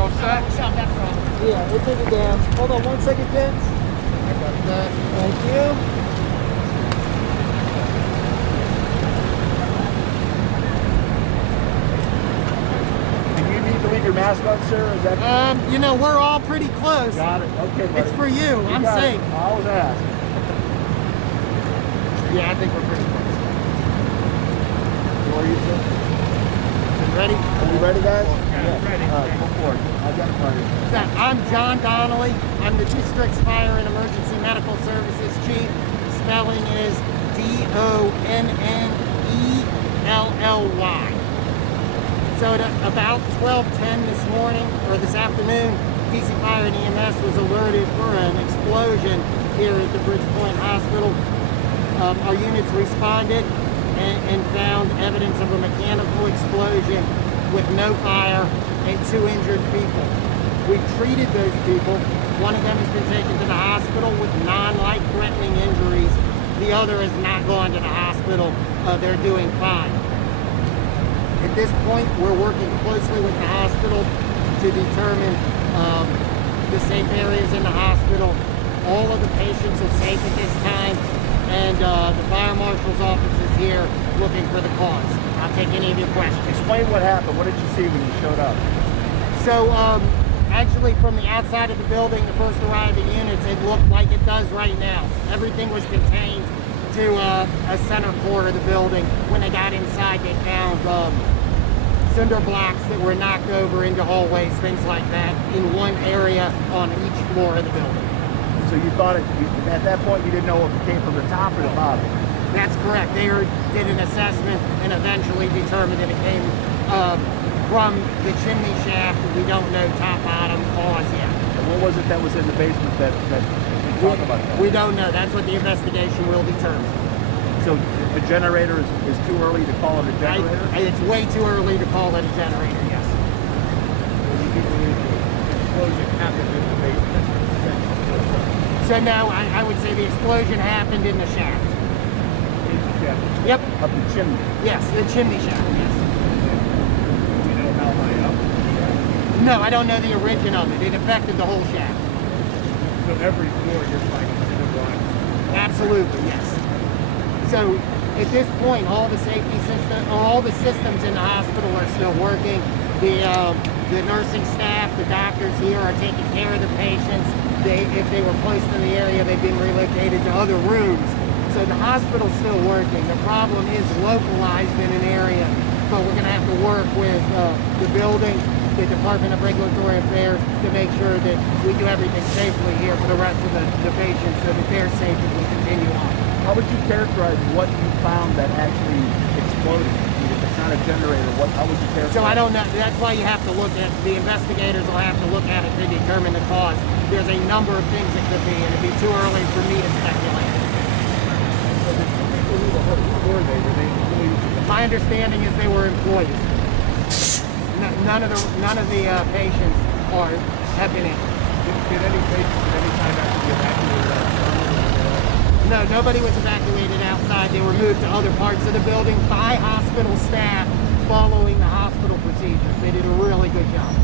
all set? Shop that front. Yeah, we'll take it down. Hold on 1 second, gents. I got that. Thank you. Do you need to leave your mask on, sir? Is that... You know, we're all pretty close. Got it. Okay, buddy. It's for you. I'm got safe. it. I always ask. Yeah, I think we're pretty close. Who are you, sir? Ready? Are you ready, guys? Yeah, ready. All right, go for it. Identify yourself. I'm John Donnelly. I'm the district's Fire and Emergency Medical Services Chief. Spelling is D-O-N-N-E-L-L-Y. So at about 12:10 this morning, or this afternoon, DC Fire and EMS was alerted for an explosion here at the BridgePoint Hospital. Our units responded and found evidence of a mechanical explosion with no fire and 2 injured people. We've treated those people. One of them has been taken to the hospital with non-life-threatening injuries. The other has not gone to the hospital. They're doing fine. At this point, we're working closely with the hospital to determine the safe areas in the hospital. All of the patients are safe at this time, and the fire marshal's office is here looking for the cause. I'll take any of your questions. Explain what happened. What did you see when you showed up? So, actually from the outside of the building, the first arriving units, it looked like it does right now. Everything was contained to a center core of the building. When they got inside, they found cinder blocks that were knocked over into hallways, things like that, in one area on each floor of the building. So you thought at that point you didn't know if it came from the top or the bottom? That's correct. They did an assessment and eventually determined that it came from the chimney shaft. We don't know top, bottom, cause yet. And what was it that was in the basement that you talk about that? We don't know. That's what the investigation will determine. So the generator is too early to call it a generator? It's way too early to call it a generator, yes. Explosion happened in the basement. So no, I would say the explosion happened in the shaft. Yep. Up the chimney? Yes, the chimney shaft, yes. You know how high up? No, I don't know the origin of it. It affected the whole shaft. So every floor you're finding cinder blocks? Absolutely, yes. So at this point, all the safety systems, all the systems in the hospital are still working. The nursing staff, the doctors here are taking care of the patients. If they were placed in the area, they've been relocated to other rooms. So the hospital's still working. The problem is localized in an area, but we're going to have to work with the building, the Department of Regulatory Affairs, to make sure that we do everything safely here for the rest of the patients so that they're safe as we continue on. How would you characterize what you found that actually exploded? If it's not a generator, how would you characterize? So I don't know. That's why you have to look at, the investigators will have to look at it to determine the cause. There's a number of things it could be, and it'd be too early for me to speculate. Who were they? Were they employees? My understanding is they were employees. None of the patients have been in. Did any patients at any time have to be evacuated outside? No, nobody was evacuated outside. They were moved to other parts of the building by hospital staff following the hospital procedures. They did a really good job.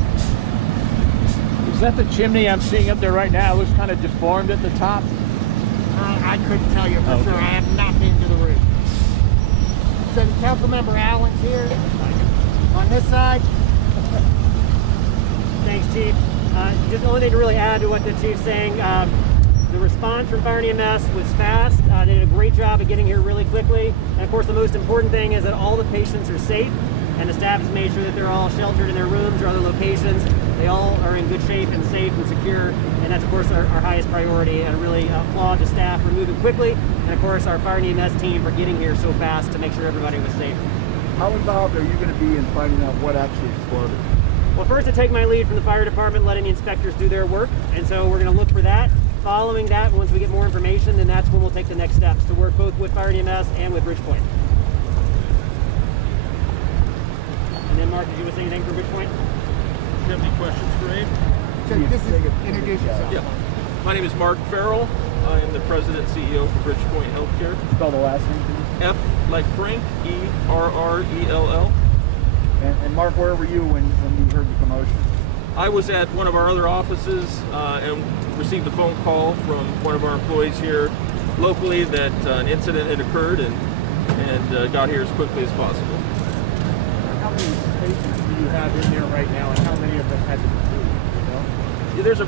Is that the chimney I'm seeing up there right now? It looks kind of deformed at the top. I couldn't tell you for sure. I have not been to the roof. So Councilmember Allen's here on this side. Thanks, Chief. Just the only thing to really add to what the Chief's saying, the response from Fire and EMS was fast. They did a great job of getting here really quickly. And of course, the most important thing is that all the patients are safe, and the staff has made sure that they're all sheltered in their rooms or other locations. They all are in good shape and safe and secure, and that's of course our highest priority. And I really applaud the staff for moving quickly, and of course our Fire and EMS team for getting here so fast to make sure everybody was safe. How involved are you going to be in finding out what actually exploded? Well, first I take my lead from the fire department, letting the inspectors do their work, and so we're going to look for that. Following that, once we get more information, then that's when we'll take the next steps to work both with Fire and EMS and with BridgePoint. And then Mark, did you want to say anything for BridgePoint? Do you have any questions for Abe? So this is, introduce yourself. Yeah. My name is Mark Farrell. I am the President and CEO for BridgePoint Healthcare. Spell the last name, please. F like Frank, E-R-R-E-L-L. And Mark, where were you when you heard the commotion? I was at one of our other offices and received a phone call from one of our employees here locally that an incident had occurred and got here as quickly as possible. How many patients do you have in there right now, and how many of them had to be moved? You know? Yeah, there's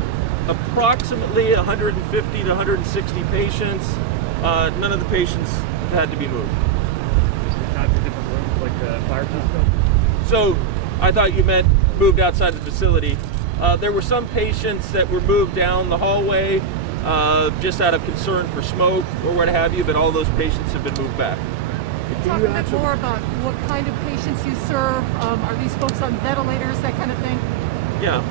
approximately 150 to 160 patients. None of the patients had to be moved. Not to different rooms like the fire system? So I thought you meant moved outside the facility. There were some patients that were moved down the hallway just out of concern for smoke or what have you, but all those patients have been moved back. Talk a bit more about what kind of patients you serve. Are these folks on ventilators, that kind of thing? Yeah.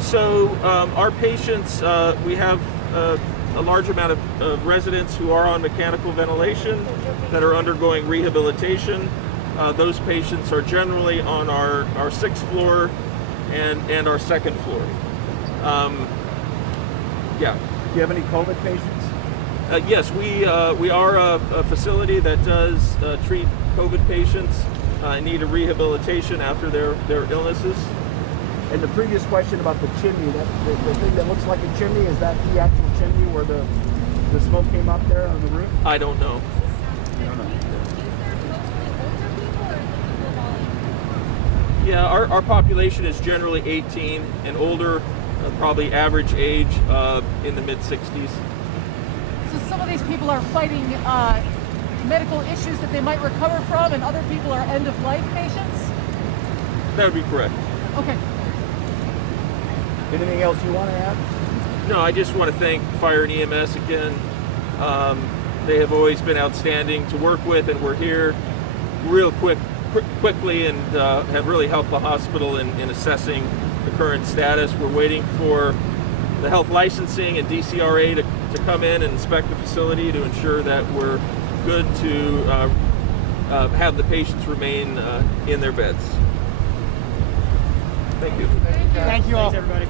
So our patients, we have a large amount of residents who are on mechanical ventilation that are undergoing rehabilitation. Those patients are generally on our 6th floor and our 2nd floor. Yeah. Do you have any COVID patients? Yes, we are a facility that does treat COVID patients and need a rehabilitation after their illnesses. And the previous question about the chimney, the thing that looks like a chimney, is that the actual chimney where the smoke came up there on the roof? I don't know. I don't know. Yeah, our population is generally 18 and older, probably average age in the mid-60s. So some of these people are fighting medical issues that they might recover from, and other people are end-of-life patients? That would be correct. Okay. Anything else you want to add? No, I just want to thank Fire and EMS again. They have always been outstanding to work with, and we're here real quickly and have really helped the hospital in assessing the current status. We're waiting for the health licensing and DCRA to come in and inspect the facility to ensure that we're good to have the patients remain in their beds. Thank you. Thank you all. Thanks, everybody.